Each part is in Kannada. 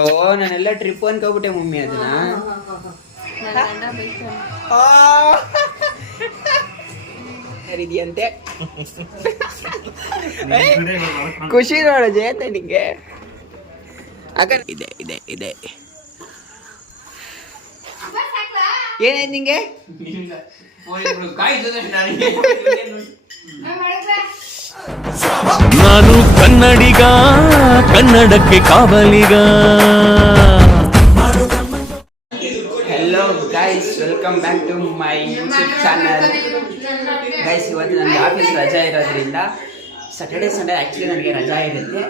ಓ ನಾನೆಲ್ಲ ಟ್ರಿಪ್ ಅನ್ಕೋಬಿಟ್ಟೆ ಮಮ್ಮಿ ಅದನ್ನ. ಇದೆಯಂತೆ ಖುಷಿ ನೋಡ ಜಯತ ನಿಂಗೆ ಅಕ್ಕ. ಇದೆ ಇದೆ ಇದೆ ಏನಾಯ್ತು ನಿಂಗೆ? ನಾನು ಕನ್ನಡಿಗ, ಕನ್ನಡಕ್ಕೆ ಕಾವಲಿಗ. Hello guys, welcome back to my YouTube channel. Guys, ಇವತ್ತು ನನಗೆ ಆಫೀಸ್ ರಜಾ ಇರೋದ್ರಿಂದ ಸ್ಯಾಟರ್ಡೆ ಸಂಡೇ ಆ್ಯಕ್ಚುಲಿ ನನಗೆ ರಜಾ ಇರುತ್ತೆ.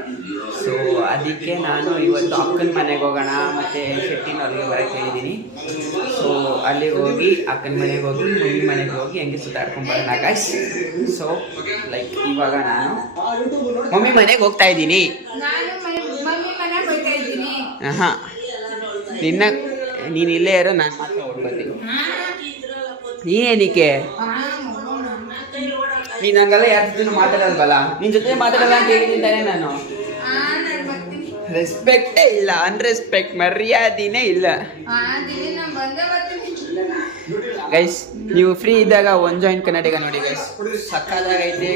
ಸೊ ಅದಕ್ಕೆ ನಾನು ಇವತ್ತು ಅಕ್ಕನ ಮನೆಗೆ ಹೋಗೋಣ ಮತ್ತು ಶೆಟ್ಟಿನವ್ರಿಗೆ ಬರೋಕ್ಕೆ ಹೇಳಿದ್ದೀನಿ. ಸೊ ಅಲ್ಲಿಗೆ ಹೋಗಿ ಅಕ್ಕನ ಮನೆಗೆ ಹೋಗಿ ಮಮ್ಮಿ ಮನೆಗೆ ಹೋಗಿ ಹಂಗೆ ಸುತ್ತಾಡ್ಕೊಂಡ್ಬರೋಣ ಗೈಸ್. ಸೊ ಲೈಕ್ ಇವಾಗ ನಾನು ಮಮ್ಮಿ ಮನೆಗೆ ಹೋಗ್ತಾ ಇದ್ದೀನಿ. ಹಾಂ, ನೀನು ಇಲ್ಲೇ ಇರೋ, ನಾನು ಮಾತ್ರ ಹೊಡ್ಕೊತೀನಿ. ನೀನೇನಿಕೆ ನೀನು ಹಂಗಲ್ಲ ಯಾರ ಜೊತೆ ಮಾತಾಡಲ್ವಲ್ಲ, ನಿನ್ನ ಜೊತೆ ಮಾತಾಡಲ್ಲ ಅಂತ ಹೇಳಿದ್ದಾನೆ ನಾನು. ರೆಸ್ಪೆಕ್ಟೇ ಇಲ್ಲ, ಅನ್ರೆಸ್ಪೆಕ್ಟ್, ಮರ್ಯಾದಿನೇ ಇಲ್ಲ. ಗೈಸ್, ನೀವು ಫ್ರೀ ಇದ್ದಾಗ ಒನ್ ಜಾಯಿಂಟ್ ಕನ್ನಡಿಗ ನೋಡಿ ಗೈಸ್, ಸಕ್ಕದಾಗೈತೆ,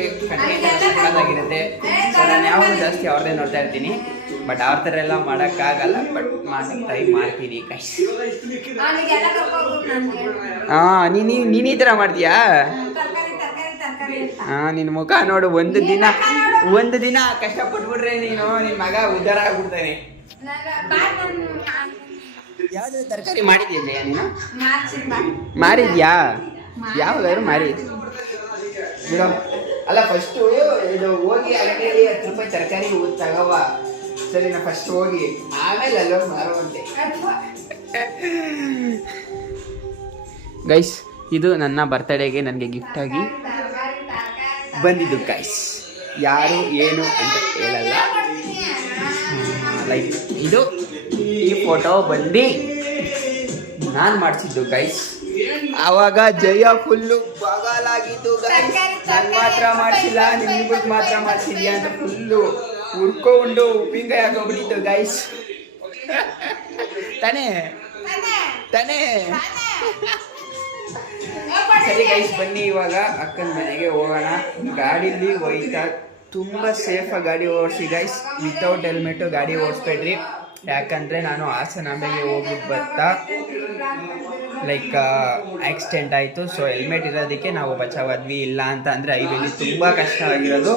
ಸಕ್ಕದಾಗಿರುತ್ತೆ. ಸೊ ನಾನು ಯಾವಾಗ ಜಾಸ್ತಿ ಅವ್ರದ್ದೇ ನೋಡ್ತಾ ಇರ್ತೀನಿ, ಬಟ್ ಅವ್ರ ಥರ ಎಲ್ಲ ಮಾಡೋಕ್ಕಾಗಲ್ಲ, ಬಟ್ ಟ್ರೈ ಮಾಡ್ತೀನಿ ಗೈಸ್. ಹಾಂ, ನೀನು ಈ ಥರ ಮಾಡ್ತೀಯಾ? ಹಾಂ, ನಿನ್ನ ಮುಖ ನೋಡು, ಒಂದು ದಿನ ಕಷ್ಟಪಟ್ಬಿಟ್ರೆ ನೀನು ನಿನ್ನ ಮಗ ಉದ್ಧಾರ ಆಗ್ಬಿಡ್ತಾನೆ. ಯಾವ್ದಾದ್ರು ತರಕಾರಿ ಮಾಡಿದ್ಯಾ ನೀನು? ಮಾರಿದ್ಯಾ? ಯಾವ್ದಾದ್ರು ಮಾರಿದ್ ಬಿಡೋ. ಅಲ್ಲ, ಫಸ್ಟು ಇದು ಹೋಗಿ ಅಂಗಡಿಯಲ್ಲಿ 10 ರೂಪಾಯಿ ತರಕಾರಿ ತಗವ, ಸರಿನಾ? ಫಸ್ಟ್ ಹೋಗಿ, ಆಮೇಲೆ ಅಲ್ಲೋಗಿ ಮಾರುವಂತೆ. ಗೈಸ್, ಇದು ನನ್ನ ಬರ್ತಡೇಗೆ ನನಗೆ ಗಿಫ್ಟಾಗಿ ಬಂದಿದ್ದು ಗೈಸ್. ಯಾರು ಏನು ಅಂತ ಹೇಳಲ್ಲ. ಲೈಕ್ ಈ ಫೋಟೋ ಬಂದು ನಾನು ಮಾಡಿಸಿದ್ದು ಗೈಸ್. ಆವಾಗ ಜಯ ಫುಲ್ಲು ಬಗಲಾಗಿದ್ದು ಗೈಸ್. ನಾನು ಮಾತ್ರ ಮಾಡಿಸಿಲ್ಲ, ನಿಮ್ಗೆ ಮಾತ್ರ ಮಾಡಿಸಿದ್ಯಾ ಅಂತ ಫುಲ್ಲು ಹುಡ್ಕೊಂಡು ಉಪ್ಪಿನಕಾಯಿ ಹಾಕೋಗ್ಬಿಟ್ಟಿತ್ತು ಗೈಸ್. ತಾನೇ ಸರಿ ಗೈಸ್, ಬನ್ನಿ ಇವಾಗ ಅಕ್ಕನ ಮನೆಗೆ ಹೋಗೋಣ. ಗಾಡೀಲಿ ಹೋಯ್ತಾ ತುಂಬ ಸೇಫಾಗಿ ಗಾಡಿ ಓಡಿಸಿ ಗೈಸ್. ವಿತೌಟ್ ಹೆಲ್ಮೆಟು ಗಾಡಿ ಓಡಿಸ್ಬೇಡ್ರಿ, ಯಾಕಂದರೆ ನಾನು ಹಾಸನಾಂಬೆಗೆ ಹೋಗ್ಬಿಟ್ಟು ಬರ್ತಾ ಲೈಕ್ ಆಕ್ಸಿಡೆಂಟ್ ಆಯಿತು. ಸೊ ಹೆಲ್ಮೆಟ್ ಇರೋದಕ್ಕೆ ನಾವು ಬಚಾವಾದ್ವಿ, ಇಲ್ಲ ಅಂತ ಅಂದರೆ ಹೈವೇಲಿ ತುಂಬ ಕಷ್ಟ ಆಗಿರೋದು.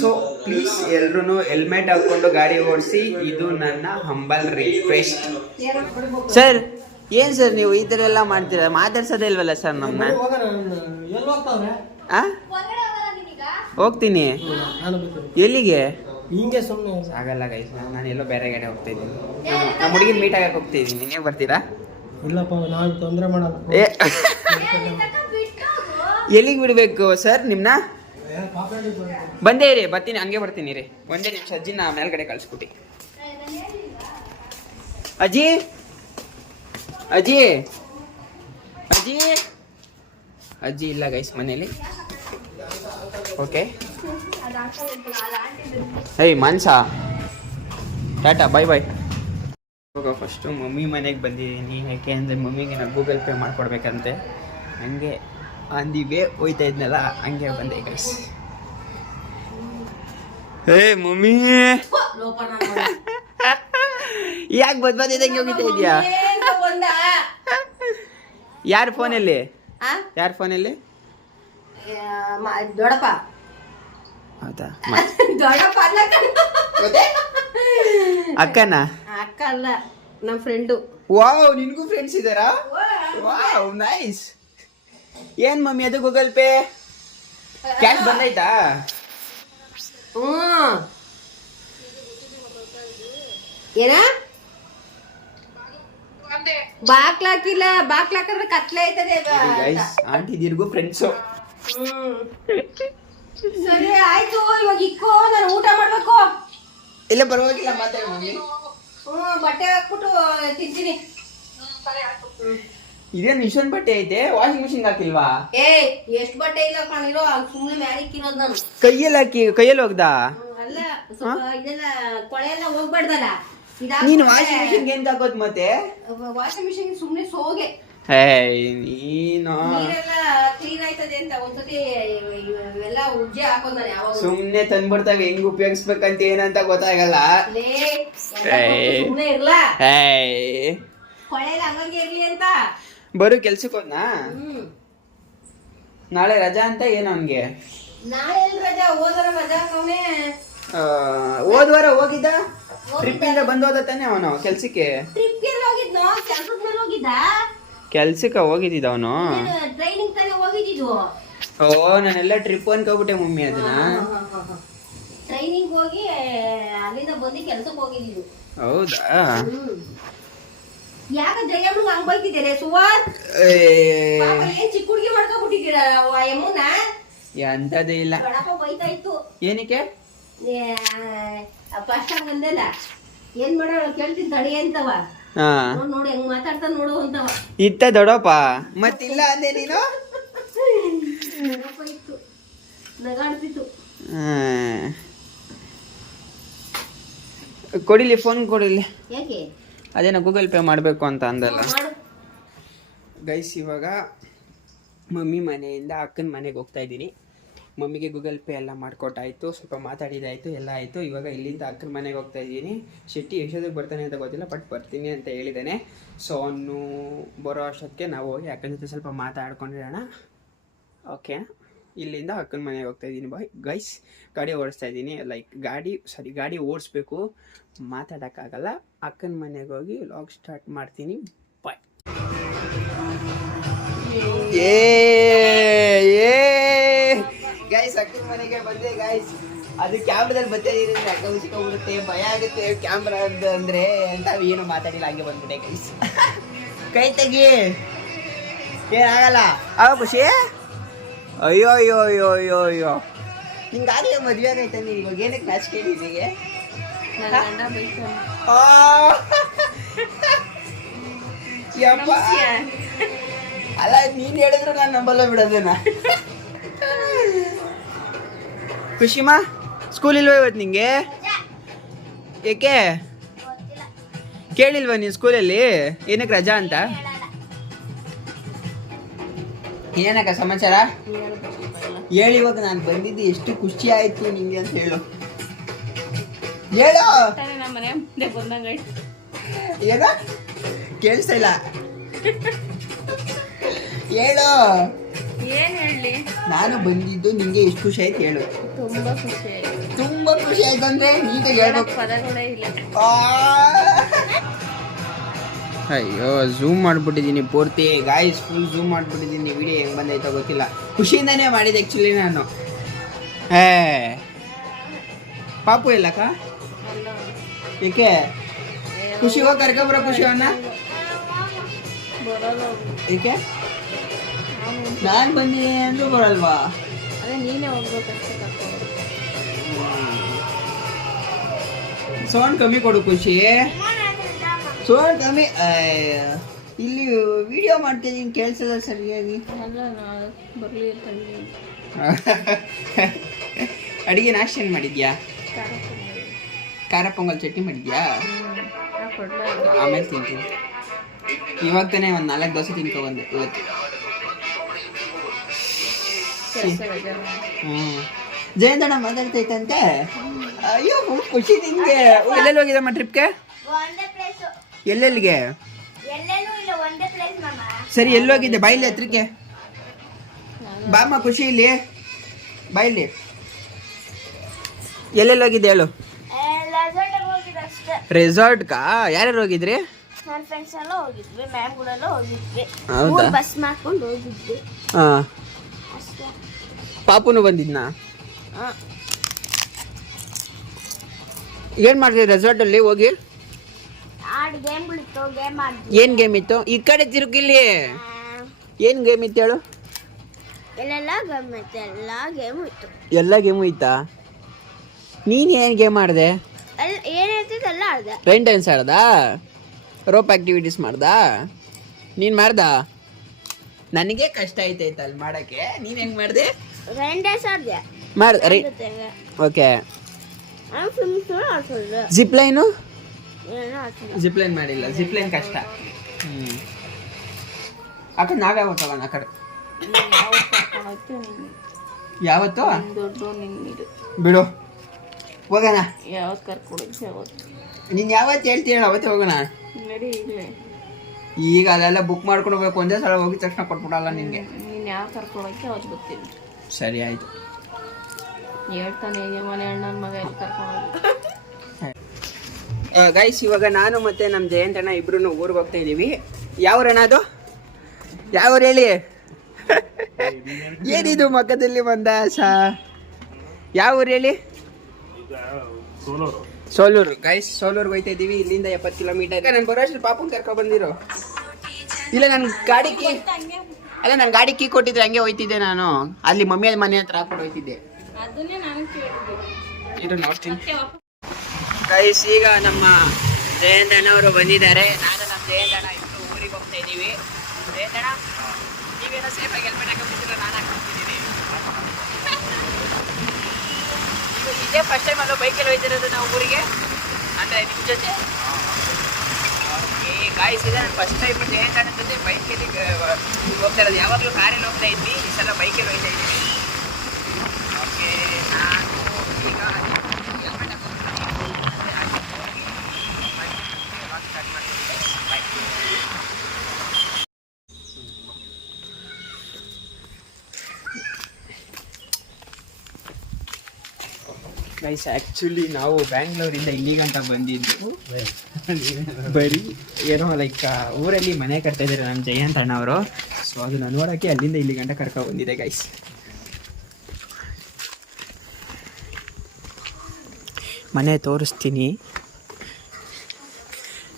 ಸೊ ಪ್ಲೀಸ್ ಎಲ್ಲರೂ ಹೆಲ್ಮೆಟ್ ಹಾಕ್ಕೊಂಡು ಗಾಡಿ ಓಡಿಸಿ, ಇದು ನನ್ನ ಹಂಬಲ್ ರಿಕ್ವೆಸ್ಟ್. ಸರ್, ಏನು ಸರ್ ನೀವು ಈ ಥರ ಎಲ್ಲ ಮಾಡ್ತೀರಾ? ಮಾತಾಡ್ಸೋದೇ ಇಲ್ವಲ್ಲ ಸರ್ ನಮ್ಮನ್ನ? ಹೋಗ್ತೀನಿ. ಎಲ್ಲಿಗೆ? ಹಿಂಗೆ ಸುಮ್ಮನೆ ಆಗಲ್ಲ ಗೈಸ್, ನಾನು ಎಲ್ಲೋ ಬೇರೆ ಕಡೆ ಹೋಗ್ತಾ ಇದ್ದೀನಿ. ನಮ್ಮ ಹುಡುಗಿನ ಮೀಟ್ ಆಗಕ್ಕೆ ಹೋಗ್ತಾ ಇದ್ದೀನಿ. ನೀವೇ ಬರ್ತೀರಾ? ಇಲ್ಲಪ್ಪ, ನಾನು ತೊಂದರೆ ಮಾಡಲ್ಲ. ಎಲ್ಲಿಗೆ ಬಿಡಬೇಕು ಸರ್ ನಿಮ್ಮನ್ನ? ಬಂದೇ ಇರಿ, ಬರ್ತೀನಿ, ಹಂಗೆ ಬರ್ತೀನಿ ರೀ. ಒಂದೇ ನಿಮಿಷ, ಅಜ್ಜಿನ ಮೇಲ್ಗಡೆ ಕಳಿಸ್ಬಿಟ್ಟು. ಅಜ್ಜಿ ಅಜ್ಜಿ ಅಜ್ಜಿ ಅಜ್ಜಿ ಇಲ್ಲ ಗೈಸ್ ಮನೇಲಿ. ಓಕೆ, ಏಯ್ ಮಾನ್ಸಾ, ಟಾಟಾ, ಬಾಯ್ ಬಾಯ್. ಇವಾಗ ಫಸ್ಟು ಮಮ್ಮಿ ಮನೆಗೆ ಬಂದಿದ್ದೀನಿ. ಯಾಕೆ ಅಂದರೆ ಮಮ್ಮಿಗೆ ನಾನು ಗೂಗಲ್ ಪೇ ಮಾಡಿಕೊಡ್ಬೇಕಂತೆ. ಹಂಗೆ ಆನ್ ದಿ ವೇ ಹೋಯ್ತಾ ಇದ್ನಲ್ಲ, ಹಂಗೆ ಬಂದೆ ಗೈಸ್. ಹೇ ಮಮ್ಮಿ, ಯಾಕೆ ಬದ್ಬದಿದಂಗೆ ಹೋಗಿತಾ ಇದೆಯಾ? ಯಾರ ಫೋನಲ್ಲಿ? ಯಾರ ಫೋನಲ್ಲಿ? ದೊಡ್ಡಪ್ಪ. ಹೌದಾ? ಅಕ್ಕನ? ಅಕ್ಕ ಅಲ್ಲ, ನಮ್ಮ ಫ್ರೆಂಡು. ವಾವ್, ನಿನಗೂ ಫ್ರೆಂಡ್ಸ್ ಇದ್ದಾರಾ? Wow, nice. ಏನ್ ಮಮ್ಮಿ ಅದು ಗೂಗಲ್ ಪೇ ಕ್ಯಾಶ್ ಬಂದೈತಾ? ಏನ ಬಾಕ್ಲಾಕಿಲ್ಲ, ಬಾಕ್ಲಾಕಿದ್ರೆ ಕತ್ಲೆ ಆಯ್ತದೆ. ಆಂಟಿ ದೀರ್ಘು ಫ್ರೆಂಡ್ಸು. ಸರಿ ಆಯ್ತು, ಇವಾಗ ಇಕ್ಕೋ, ನಾನು ಊಟ ಮಾಡ್ಬೇಕು. ಇಲ್ಲ ಪರವಾಗಿಲ್ಲ, ಮಾತಾಡಿ ಮಮ್ಮಿ. ಬಟ್ಟೆ ಹಾಕ್ಬಿಟ್ಟು ತಿಂತೀನಿ. ಇದೇನು ಇಷ್ಟೊಂದು ಬಟ್ಟೆ ಐತೆ? ವಾಷಿಂಗ್ ಮಿಷಿನ್ ಹಾಕಿಲ್ವಾ? ಎಷ್ಟು ಬಟ್ಟೆ ಇಲ್ಲ ಕಾಣಿರೋ, ಸುಮ್ಮನೆ ಮ್ಯಾಲಿಕ್ಕಿರೋದು ನಾನು. ಕೈಯಲ್ಲಿ ಹಾಕಿ, ಕೈಯಲ್ಲಿ ಹೋಗ್ದಾ? ಅಲ್ಲ ಸ್ವಲ್ಪ ಇದೆಲ್ಲ ಕೊಳೆ ಎಲ್ಲ ಹೋಗ್ಬಾರ್ದಲ್ಲ. ನೀನು ವಾಷಿಂಗ್ ಮಿಷಿನ್ಗೆ ಏನ್ ಹಾಕೋದ್ ಮತ್ತೆ? ವಾಷಿಂಗ್ ಮಿಷಿನ್ ಸುಮ್ನೆ ಸೋಗೆ ನೀನು ನೀರೆಲ್ಲ ಕ್ಲೀನ್ ಆಯ್ತದೆ ಅಂತ ಒಂದ್ಸತಿ ಇವೆಲ್ಲ ಉಜ್ಜೆ ಹಾಕೋದ್ ನಾನು ಯಾವಾಗ. ಸುಮ್ನೆ ತಂದ್ಬಿಡ್ತಾವೆ, ಹೆಂಗ್ ಉಪಯೋಗಿಸ್ಬೇಕಂತ ಏನಂತ ಗೊತ್ತಾಗಲ್ಲ. ಸುಮ್ನೆ ಇರ್ಲ ಏಯ್ ಕೊಳೆ ಎಲ್ಲ ಹಂಗಂಗೆ ಇರ್ಲಿ ಅಂತ. ಬರು ಕೆಲ್ಸಕ್ಕೆ ಹೋದ್ನಾ? ನಾಳೆ ರಜಾ ಅಂತ ಏನು ಅವನ್ಗೆ? ನಾಳೆ ಎಲ್ಲಿ ರಜಾ? ಹೋದ್ರ ರಜಾ ಅವನೇ. ಹೋದ್ ವಾರ ಹೋಗಿದ್ದ, ಟ್ರಿಪ್ ಇಂದ ಬಂದೋದ ತಾನೆ ಅವನು ಕೆಲ್ಸಕ್ಕೆ. ಟ್ರಿಪ್ ಗೆ ಹೋಗಿದ್ನೋ? ಕೆಲ್ಸದ ಮೇಲೆ ಹೋಗಿದ್ದ? ಕೆಲ್ಸಕ್ಕೆ ಹೋಗಿದ್ದ ಅವನು. ಟ್ರೈನಿಂಗ್ ತಾನೇ ಹೋಗಿದ್ದು. ನಾನೆಲ್ಲ ಟ್ರಿಪ್ ಅನ್ಕೋಬಿಟ್ಟೆ ಮಮ್ಮಿ ಅದನ್ನ. ಟ್ರೈನಿಂಗ್ ಹೋಗಿ ಅಲ್ಲಿಂದ ಬಂದು ಕೆಲ್ಸಕ್ಕೆ ಹೋಗಿದ್ದು. ಹೌದಾ? ಯಾಕ ಜಯಮ್ಮಂಗ್ ಹಂಗ್ ಬೈತಿದ್ದೀರ ಸುವಾರ್? ಏನ್ ಚಿಕ್ಕ ಹುಡುಗಿ ಮಾಡ್ಕೊಬಿಟ್ಟಿದ್ದೀರ ಯಮ್ಮುನ? ಎಂತದೇ ಇಲ್ಲ. ಗಣಪ ಬೈತಾ ಇತ್ತು. ಏನಕ್ಕೆ? ಫಸ್ಟ್ ಆಗಿ ಬಂದಲ್ಲ, ಏನ್ ಮಾಡೋಣ ಕೇಳ್ತೀನಿ ತಡಿ ಅಂತವ. ನೋಡಿ ಹೆಂಗ್ ಮಾತಾಡ್ತಾ ನೋಡು ಅಂತವ. ಇತ್ತ ದೊಡ್ಡಪ್ಪ ಮತ್ತಿಲ್ಲ ಅಂದೆ ನೀನು. ಗಣಪ ಇತ್ತು, ನಗಾಡ್ತಿತ್ತು. ಕೊಡಿಲಿ, ಫೋನ್ ಕೊಡಿಲಿ. ಯಾಕೆ? ಅದೇನೋ ಗೂಗಲ್ ಪೇ ಮಾಡಬೇಕು ಅಂತ ಅಂದಲ್ಲ ಗೈಸ್. ಇವಾಗ ಮಮ್ಮಿ ಮನೆಯಿಂದ ಅಕ್ಕನ ಮನೆಗೆ ಹೋಗ್ತಾ ಇದ್ದೀನಿ. ಮಮ್ಮಿಗೆ ಗೂಗಲ್ ಪೇ ಎಲ್ಲ ಮಾಡಿಕೊಟ್ಟಾಯಿತು, ಸ್ವಲ್ಪ ಮಾತಾಡಿದಾಯಿತು, ಎಲ್ಲ ಆಯಿತು. ಇವಾಗ ಇಲ್ಲಿಂದ ಅಕ್ಕನ ಮನೆಗೆ ಹೋಗ್ತಾ ಇದ್ದೀನಿ. ಶೆಟ್ಟಿ ಎಷ್ಟೊತ್ತಿಗೆ ಬರ್ತಾನೆ ಅಂತ ಗೊತ್ತಿಲ್ಲ, ಬಟ್ ಬರ್ತೀನಿ ಅಂತ ಹೇಳಿದ್ದಾನೆ. ಸೊ ಅವನು ಬರೋ ಅಷ್ಟೊತ್ತಿಗೆ ನಾವು ಹೋಗಿ ಅಕ್ಕನ ಜೊತೆ ಸ್ವಲ್ಪ ಮಾತಾಡ್ಕೊಂಡಿರೋಣ. ಓಕೆ, ಇಲ್ಲಿಂದ ಅಕ್ಕನ ಮನೆಗೆ ಹೋಗ್ತಾ ಇದ್ದೀನಿ. Bye guys. ಗಾಡಿ ಓಡಿಸ್ತಾ ಇದ್ದೀನಿ, ಗಾಡಿ ಓಡಿಸ್ಬೇಕು, ಮಾತಾಡೋಕ್ಕಾಗಲ್ಲ. ಅಕ್ಕನ ಮನೆಗೆ ಹೋಗಿ ವ್ಲಾಗ್ ಸ್ಟಾರ್ಟ್ ಮಾಡ್ತೀನಿ. ಬಾಯ್. ಗೈಸ್ ಅಕ್ಕನ ಮನೆಗೆ ಬಂದೆ ಗೈಸ್. ಅದು ಕ್ಯಾಮ್ರಾದಲ್ಲಿ ಬರ್ತಾ ಇದ್ದೀನಿ, ಅಕ್ಕ ಉಚ್ಕೊಂಡ್ಬಿಡುತ್ತೆ, ಭಯ ಆಗುತ್ತೆ ಕ್ಯಾಮ್ರಾ ಅಂದರೆ ಅಂತ ಏನು ಮಾತಾಡಿಲ್ಲ, ಹಂಗೆ ಬಂದ್ಬಿಟ್ಟೆ ಗೈಸ್. ಕೈ ತೆಗಿ, ಏನಾಗಲ್ಲ. ಅವ ಖುಷಿ? ಅಯ್ಯೋ ಅಯ್ಯೋ ಅಯ್ಯೋ ಅಯ್ಯೋ ಅಯ್ಯೋ, ನಿಂಗಾಗಲೇ ಮದುವೆ ಆಗೈತೆ, ನೀನು ಇವಾಗ ಏನಕ್ಕೆ ಮ್ಯಾಚ್ ಕೇಳಿದೀಗೆ? ಅಲ್ಲ, ನೀನ್ ಹೇಳಿದ್ರು ನಾನು ನಂಬಲ್ಲ ಬಿಡೋದೇನ. ಖುಷಿಮಾ ಸ್ಕೂಲ್ ಇಲ್ವಾ ಇವತ್ತು ನಿಂಗೆ? ಏಕೆ ಕೇಳಿಲ್ವಾ ನೀನು ಸ್ಕೂಲಲ್ಲಿ ಏನಕ್ಕೆ ರಜಾ ಅಂತ? ಏನಕ್ಕ ಸಮಾಚಾರ ಹೇಳಿ. ಇವಾಗ ನಾನು ಬಂದಿದ್ದು ಎಷ್ಟು ಖುಷಿ ಆಯ್ತು ನಿಂಗೆ ಅಂತ ಹೇಳು. ಹೇಳು. ಏನ ಕೇಳಿಸ್ತಾ ಇಲ್ಲ, ಹೇಳು. ಏನ್ ಹೇಳಿ? ನಾನು ಬಂದಿದ್ದು ನಿಂಗೆ ಎಷ್ಟು ಖುಷಿ ಆಯ್ತು ಹೇಳು. ತುಂಬಾ ಖುಷಿ ಆಯ್ತು. ತುಂಬಾ ಖುಷಿ ಆಯ್ತು ಅಂದ್ರೆ ನೀಟಾಗಿ ಹೇಳ್ಬೇಕು. ಪದಗಳೇ ಇಲ್ಲ. ಅಯ್ಯೋ, ಝೂಮ್ ಮಾಡ್ಬಿಟ್ಟಿದ್ದೀನಿ ಪೂರ್ತಿ ಗಾಯ್ಸ್, ಫುಲ್ ಝೂಮ್ ಮಾಡ್ಬಿಟ್ಟಿದ್ದೀನಿ. ವಿಡಿಯೋ ಹೆಂಗ್ ಬಂದೈತೋ ಗೊತ್ತಿಲ್ಲ, ಖುಷಿಯಿಂದಾನೇ ಮಾಡಿದೆ ಆ್ಯಕ್ಚುಲಿ ನಾನು. ಪಾಪು ಎಲ್ಲಕ್ಕ? ಏಕೆ ಖುಷಿ ಹೋಗಿ ಕರ್ಕೊಬರೋ ಖುಷಿ ಅವನ್ನ? ಏಕೆ ನಾನು ಬಂದಿದ್ದೀನಿ ಅಂದ್ರೂ ಬರಲ್ವಾ? ಅದೇ ನೀನೇ ಹೋಗ್ಬೇಕಷ್ಟೇ. ಸೌಂಡ್ ಕಮ್ಮಿ ಕೊಡು ಖುಷಿ, ಸೌಂಡ್ ಕಮ್ಮಿ. ಇಲ್ಲಿ ವಿಡಿಯೋ ಮಾಡ್ತಿದ್ದೀನಿ, ಕೇಳಿಸಲ್ಲ ಸರಿಯಾಗಿ. ಬರ್ಲಿ ಅಡಿಗೆ ನಾಷ್ಟ ಏನು ಮಾಡಿದ್ಯಾ? ಖಾರ ಪೊಂಗಲ್ ಚಟ್ನಿ ಮಾಡಿದ್ಯಾ? ಆಮೇಲೆ ತಿಂತೀನಿ. ಇವಾಗ ತಾನೇ ಒಂದು 4 ದೋಸೆ ತಿನ್ಕೊಬಂದೆ ಇವತ್ತು. ಜಯಂತಣ್ಣ ಮಾತಾಡ್ತೈತಂತೆ. ಅಯ್ಯೋ ಖುಷಿ ನಿಂಗೆ. ಎಲ್ಲೆಲ್ಲಿ ಹೋಗಿದ್ದಮ್ಮ ಟ್ರಿಪ್ಗೆ? ಎಲ್ಲೆಲ್ಲಿಗೆ? ಸರಿ, ಎಲ್ಲಿ ಹೋಗಿದ್ದೆ? ಬಾಯಿಲಿ ಹತ್ರಕ್ಕೆ ಬಾಮ್ಮ. ಖುಷಿ ಇಲ್ಲಿ ಬಾಯಿಲಿ. ಎಲ್ಲೆಲ್ಲಿ ಹೋಗಿದ್ದೆ ಹೇಳು? ರೆಸಾರ್ಟ್ಗಾ? ಯಾರ್ಯಾರು ಹೋಗಿದ್ರಿ? ನನ್ನ ಫ್ರೆಂಡ್ಸ್ ಎಲ್ಲ ಹೋಗಿದ್ವಿ, ಮ್ಯಾಮ್ ಕೂಡ ಹೋಗಿದ್ವಿ. ಹೌದಾ? ಬಸ್ ಮಾಡ್ಕೊಂಡು ಹೋಗಿದ್ವಿ. ಹಾಂ. ಪಾಪುನು ಬಂದಿದ್ನಾ? ಏನು ಮಾಡಿದ್ರಿ ರೆಸಾರ್ಟಲ್ಲಿ ಹೋಗಿ? ಗೇಮ್ಗಳಿತ್ತು, ಗೇಮ್ ಮಾಡಿದ್ವಿ. ಏನು ಗೇಮ್ ಇತ್ತು? ಈ ಕಡೆ ತಿರುಗಿಲ್ಲಿ. ಏನು ಗೇಮ್ ಇತ್ತು ಹೇಳು? ಎಲ್ಲೆಲ್ಲ ಗೇಮ್ ಇತ್ತು, ಎಲ್ಲ ಗೇಮು ಇತ್ತು. ಎಲ್ಲ ಗೇಮು ಇತ್ತಾ? ನೀನು ಏನು ಗೇಮ್ ಮಾಡಿದೆ? ಏನಿರ್ತೈತೆ ಎಲ್ಲ ಆಡಿದೆ. ರೈನ್ ಡ್ಯಾನ್ಸ್ ಆಡ್ದಾ? ರೋಪ್ ಆಕ್ಟಿವಿಟೀಸ್ ಮಾಡ್ದಾ? ನೀನು ಮಾಡ್ದಾ? ನನಗೆ ಕಷ್ಟ ಆಯ್ತೈತೆ ಅಲ್ಲಿ ಮಾಡೋಕ್ಕೆ. ನೀನು ಹೆಂಗೆ ಮಾಡಿದೆ? ರೈನ್ ಡ್ಯಾನ್ಸ್ ಆಡಿದೆ. ಮಾಡ್ದೆ? ಓಕೆ. ನಾನು ಸುಮ್ಮನೆ ಆಡ್ಸೋದು ಜಿಪ್ ಲೈನು ಏನೋ ಆಡ್ಸೋದು ಜಿಪ್ ಲೈನ್ ಮಾಡಿಲ್ಲ, ಜಿಪ್ ಲೈನ್ ಕಷ್ಟ. ಅಕ್ಕ ನಾವ್ಯಾವತ್ತು ಹೋಗೋಣ ಆ ಕಡೆ? ಯಾವತ್ತು ದೊಡ್ಡ ನಿನ್ನಿದು ಬಿಡು ಹೋಗೋಣ. ಯಾವತ್ತು ಕರ್ಕೊಡೋದು ಯಾವತ್ತು ನೀನು ಯಾವತ್ತು ಹೇಳ್ತೀಯ ಅವತ್ತೇ ಹೋಗೋಣ. ನಡಿ ಈಗಲೇ. ಈಗ ಅಲ್ಲೆಲ್ಲ ಬುಕ್ ಮಾಡ್ಕೊಂಡು ಹೋಗ್ಬೇಕು, ಒಂದೇ ಸಲ ಹೋಗಿದ ತಕ್ಷಣ ಕೊಟ್ಬಿಡಲ್ಲ ನಿನಗೆ. ನೀನು ಯಾವ ಕರ್ಕೊಳಕ್ಕೆ ಅವತ್ತು ಗೊತ್ತಿಲ್ಲ. ಸರಿ ಆಯಿತು. ಹೇಳ್ತಾನೆ ಹೀಗೆ ಮನೆ ಅಣ್ಣನ ಮಗ ಎಲ್ಲಿ ಕರ್ಕೊಂಡು ಗೈಸ್, ಇವಾಗ ನಾನು ಮತ್ತೆ ನಮ್ಮ ಜಯಂತಣ್ಣ ಇಬ್ರು ಊರಿಗೆ ಹೋಗ್ತಾ ಇದ್ದೀವಿ. ಯಾವ್ರಣ್ಣ ಅದು? ಯಾವ್ರು ಹೇಳಿ? ಏನಿದು ಮಕ್ಕದಲ್ಲಿ ಬಂದಾಸ? ಯಾವ ಊರು ಹೇಳಿ? ಸೋಲೂರು. ಗೈಸ್, ಸೋಲೂರ್ಗೆ ಹೋಗ್ತಾ ಇದ್ದೀವಿ. ಇಲ್ಲಿಂದ 70 ಕಿಲೋಮೀಟರ್. ನಾನು ಬರೋ ಅಷ್ಟು ಪಾಪನ್ ಕರ್ಕೊಂಡು ಬಂದಿರೋ. ಇಲ್ಲ, ನನ್ನ ಗಾಡಿ ಕೀ ಅಲ್ಲ, ನನ್ನ ಗಾಡಿ ಕೀ ಕೊಟ್ಟಿದ್ರೆ ಹಂಗೆ ಹೋಯ್ತಿದ್ದೆ ನಾನು. ಅಲ್ಲಿ ಮಮ್ಮಿ ಮನೆ ಹತ್ರ ಹಾಕೊಂಡು ಹೋಯ್ತಿದ್ದೆ. ಅದನ್ನೇ ನಾನು ಕೇಳಿದ್ದೆ. ಇದು ನೋಡ್ತೀನಿ. ಗೈಸ್, ಈಗ ನಮ್ಮ ಜಯಂತಣ್ಣ ಅವರು ಬಂದಿದ್ದಾರೆ. ನಾನು ನಮ್ಮ ಜಯಂತಣ್ಣ ಇಬ್ಬರು ಊರಿಗೆ ಹೋಗ್ತಾ ಇದ್ದೀವಿ. ಜಯಂತಣ್ಣ, ನೀವೇನೋ ಸೇಫಾಗಿ ಹೆಲ್ಮೆಟ್ ಹಾಕೊಂಡಿದ್ದೀರ, ನಾನು ಹಾಕೊಂಡಿದ್ದೀನಿ. ಇದೇ ಫಸ್ಟ್ ಟೈಮ್ ಅಲ್ಲೋ ಬೈಕಲ್ಲಿ ಹೋಯ್ತಿರೋದು ನಾವು ಊರಿಗೆ, ಅಂದರೆ ನಿಮ್ಮ ಜೊತೆ. ಓಕೆ ಗಾಯ್ಸ್, ಇದೆ ನಾನು ಫಸ್ಟ್ ಟೈಮ್ ಜಯಂತಣ್ಣ ಜೊತೆ ಬೈಕಲ್ಲಿ ಹೋಗ್ತಾ ಇರೋದು. ಯಾವಾಗಲೂ ಕಾರಲ್ಲಿ ಹೋಗ್ತಾ ಇದ್ವಿ, ಈ ಸಲ ಬೈಕಲ್ಲಿ ಹೋಗ್ತಾ ಇದ್ದೀನಿ. ಓಕೆ, ನಾನು ಈಗ ಹೆಲ್ಮೆಟ್ ಗೈಸ್, ಆ್ಯಕ್ಚುಲಿ ನಾವು ಬ್ಯಾಂಗ್ಳೂರಿಂದ ಇಲ್ಲಿಗಂಟ ಬಂದಿದ್ದು ಬರೀ ಏನೋ ಲೈಕ್ ಊರಲ್ಲಿ ಮನೆ ಕಟ್ತಾ ಇದ್ದಾರೆ ನಮ್ಮ ಜಯಂತ್ ಅಣ್ಣ ಅವರು. ಸೊ ಅದನ್ನ ನೋಡೋಕ್ಕೆ ಅಲ್ಲಿಂದ ಇಲ್ಲಿ ಗಂಟ ಕರ್ಕೊಂಡು ಬಂದಿದೆ ಗೈಸ್. ಮನೆ ತೋರಿಸ್ತೀನಿ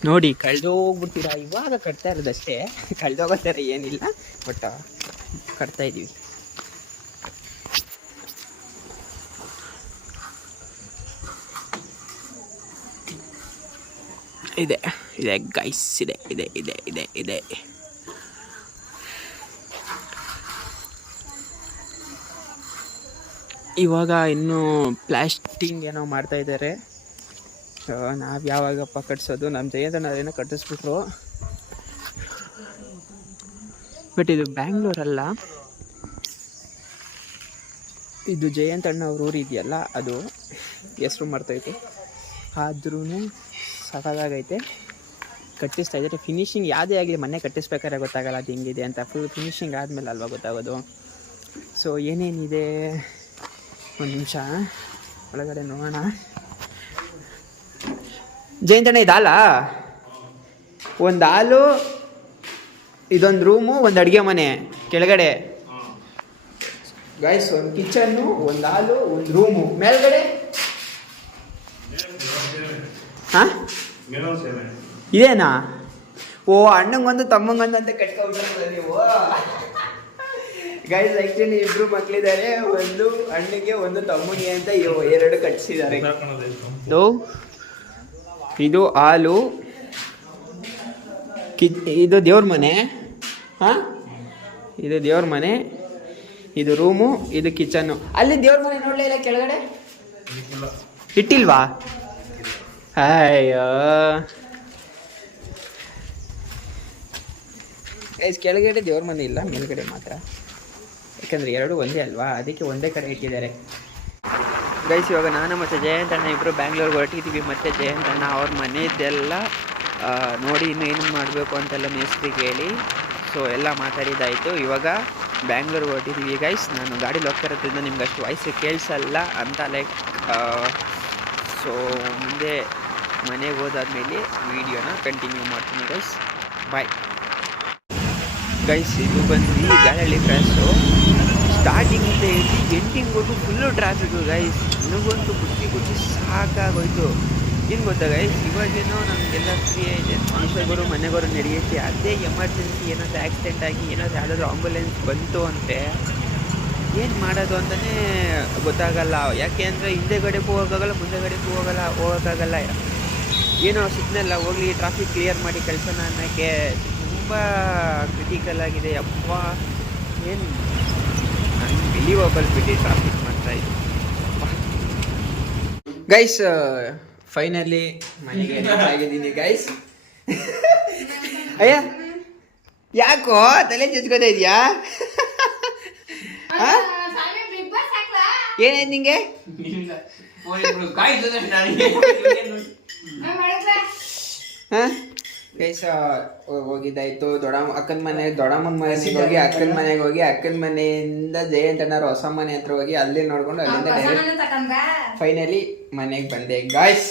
ನೋಡಿ. ಕಳೆದೋಗ್ಬಿಡ್ತೀರಾ, ಇವಾಗ ಕಟ್ತಾ ಇರೋದಷ್ಟೇ, ಕಳೆದೋಗೋ ಥರ ಏನಿಲ್ಲ, ಬಟ್ ಕಟ್ತಾ ಇದ್ದೀವಿ. ಇದೆ ಇದೆ ಗೈಸ್, ಇದೆ ಇದೆ ಇದೆ ಇದೆ ಇದೆ ಇವಾಗ ಇನ್ನೂ ಪ್ಲಾಸ್ಟಿಂಗ್ ಏನೋ ಮಾಡ್ತಾ ಇದ್ದಾರೆ. ನಾವು ಯಾವಾಗಪ್ಪ ಕಟ್ಸೋದು? ನಮ್ಮ ಜಯಂತಣ್ಣ ಏನೋ ಕಟ್ಟಿಸ್ಬಿಟ್ರು. ಬಟ್ ಇದು ಬ್ಯಾಂಗ್ಳೂರಲ್ಲ, ಇದು ಜಯಂತಣ್ಣ ಅವ್ರ ಊರು ಇದೆಯಲ್ಲ, ಅದು ಹೆಸ್ರು ಮರ್ತೈತೆ. ಆದ್ರೂ ಸಖತ್ತಾಗೈತೆ. ಕಟ್ಟಿಸ್ತಾ ಇದ್ದಾರೆ. ಫಿನಿಶಿಂಗ್ ಯಾವುದೇ ಆಗಲಿ ಮನೆ ಕಟ್ಟಿಸ್ಬೇಕಾದ್ರೆ ಗೊತ್ತಾಗಲ್ಲ ಅದು ಹೆಂಗಿದೆ ಅಂತ. ಫುಲ್ ಫಿನಿಶಿಂಗ್ ಆದಮೇಲೆ ಅಲ್ವಾ ಗೊತ್ತಾಗೋದು. ಸೊ ಏನೇನಿದೆ, ಒಂದು ನಿಮಿಷ ಒಳಗಡೆ ನೋಡೋಣ. ಜಯಂತಣ್ಣ, ಇದು ಹಾಲಾ? ಒಂದು ಹಾಲು, ಇದೊಂದು ರೂಮು, ಒಂದು ಅಡುಗೆ ಮನೆ ಕೆಳಗಡೆ. ಗೈಸ್, ಒಂದು ಕಿಚನ್ನು, ಒಂದು ಹಾಲು, ಒಂದು ರೂಮು. ಮೇಲ್ಗಡೆ ಹಾಂ ಇದೇನಾ? ಓ, ಅಣ್ಣಂಗೊಂದು ತಮ್ಮಂಗೊಂದು ಅಂತ ಕಟ್ಕೊಂಡ್ಬಿಡ್ತದೆ ನೀವು. ಗೈಸ್, ಆ್ಯಕ್ಚುಲಿ ಇಬ್ರು ಮಕ್ಕಳಿದ್ದಾರೆ, ಒಂದು ಅಣ್ಣಗೆ ಒಂದು ತಮ್ಮನಿಗೆ ಅಂತ 2 ಕಟ್ಸಿದ್ದಾರೆ. ಇದು ಹಾಲು, ಇದು ದೇವ್ರ ಮನೆ. ಹಾಂ, ಇದು ದೇವ್ರ ಮನೆ, ಇದು ರೂಮು, ಇದು ಕಿಚನ್ನು. ಅಲ್ಲಿ ದೇವ್ರ ಮನೆ ನೋಡಲೇ ಇಲ್ಲ ಕೆಳಗಡೆ? ಇಟ್ಟಿಲ್ವಾ? ಅಯ್ಯೋ ಗೈಸ್, ಕೆಳಗಡೆ ದೇವ್ರ ಮನೆ ಇಲ್ಲ, ಮೇಲ್ಗಡೆ ಮಾತ್ರ. ಯಾಕಂದರೆ 2 ಒಂದೇ ಅಲ್ವಾ, ಅದಕ್ಕೆ ಒಂದೇ ಕಡೆ ಇಟ್ಟಿದ್ದಾರೆ. ಗೈಸ್, ಇವಾಗ ನಾನು ಮತ್ತು ಜಯಂತಣ್ಣ ಇಬ್ಬರು ಬ್ಯಾಂಗ್ಳೂರ್ಗೆ ಹೊರಟಿದ್ದೀವಿ. ಮತ್ತು ಜಯಂತಣ್ಣ ಅವ್ರ ಮನೆಯದ್ದೆಲ್ಲ ನೋಡಿ ಇನ್ನೂ ಏನು ಮಾಡಬೇಕು ಅಂತೆಲ್ಲ ಮೇಸ್ತ್ರಿಗೆ ಹೇಳಿ, ಸೊ ಎಲ್ಲ ಮಾತಾಡಿದ್ದಾಯಿತು. ಇವಾಗ ಬ್ಯಾಂಗ್ಳೂರ್ಗೆ ಹೊರಟಿದ್ದೀವಿ ಗೈಸ್. ನಾನು ಗಾಡೀಲಿ ಹೋಗ್ತಾ ಇರೋದ್ರಿಂದ ನಿಮ್ಗೆ ಅಷ್ಟು ವಾಯ್ಸ್ ಕೇಳಿಸಲ್ಲ ಅಂತ ಲೈಕ್. ಸೊ ಮುಂದೆ ಮನೆಗೆ ಹೋದಾದ್ಮೇಲೆ ವೀಡಿಯೋನ ಕಂಟಿನ್ಯೂ ಮಾಡ್ತೀನಿ ಗೈಸ್. Bye guys. ಇದು ಬಂದು ಜಾಲಹಳ್ಳಿ ಕ್ರಾಸು. ಸ್ಟಾರ್ಟಿಂಗಿಂದ ಎಲ್ಲಿ ಎಂಡಿಂಗ್ವರೆಗೂ ಫುಲ್ಲು ಟ್ರಾಫಿಕ್ಕು ಗೈಸ್. ನನಗಂತೂ ಗುದ್ದಿ ಸಾಕಾಗೋಯ್ತು. ಏನು ಗೊತ್ತಾ ಗೈಸ್, ಇವಾಗೇನೋ ನಮಗೆಲ್ಲ ಫ್ರೀ ಇದೆ, ಮನುಷ್ಯರು ಮನೆಗೋರು ನಡೆಯುತ್ತೆ. ಅದೇ ಎಮರ್ಜೆನ್ಸಿ ಏನಾದರೂ ಆ್ಯಕ್ಸಿಡೆಂಟ್ ಆಗಿ ಏನಾದರೂ ಯಾವುದಾದ್ರೂ ಆಂಬುಲೆನ್ಸ್ ಬಂತು ಅಂದರೆ ಏನು ಮಾಡೋದು ಅಂತಲೇ ಗೊತ್ತಾಗಲ್ಲ. ಯಾಕೆ ಅಂದರೆ ಹಿಂದೆಗಡೆಗೂ ಹೋಗೋಕ್ಕಾಗಲ್ಲ, ಮುಂದೆಗಡೆಗೂ ಹೋಗೋಕ್ಕಾಗಲ್ಲ. ಏನೋ ಸಿಗ್ನಲ್ಲ ಹೋಗಲಿ, ಟ್ರಾಫಿಕ್ ಕ್ಲಿಯರ್ ಮಾಡಿ ಕಳ್ಸೋಣ ಅನ್ನೋಕ್ಕೆ ತುಂಬ ಕ್ರಿಟಿಕಲ್ ಆಗಿದೆ. ಅಪ್ಪ, ಏನು ಅನ್ಬಿಲೀವಬಲ್ ಬಿಟ್ಟು ಟ್ರಾಫಿಕ್ ಮಾಡ್ತಾಯಿದ್ದು. ಗೈಸ್ ಫೈನಲಿ ಮನೆಗೆ ಆಗಿದ್ದೀನಿ ಗೈಸ್. ಅಯ್ಯ ಯಾಕೋ ತಲೆ ಚಚ್ಕೋತಾ ಇದೆಯಾ? ಏನಾಯ್ತು ನಿಂಗೆ? ಗೈಸ್ ಹೋಗಿದ್ದಾಯ್ತು. ಅಕ್ಕನ ದೊಡ್ಡಮ್ಮನ ಮನೆಗೆ ಹೋಗಿ ಅಕ್ಕನ ಮನೆಗೆ ಹೋಗಿ ಅಕ್ಕನ ಮನೆಯಿಂದ ಜಯಂತಣ್ಣವ್ರ ಹೊಸ ಮನೆ ಹತ್ರ ಹೋಗಿ ಅಲ್ಲಿ ನೋಡ್ಕೊಂಡು ಅಲ್ಲಿಂದ ಡೈರೆಕ್ಟ್ ಫೈನಲಿ ಮನೆಗೆ ಬಂದೆ ಗಾಯ್ಸ್.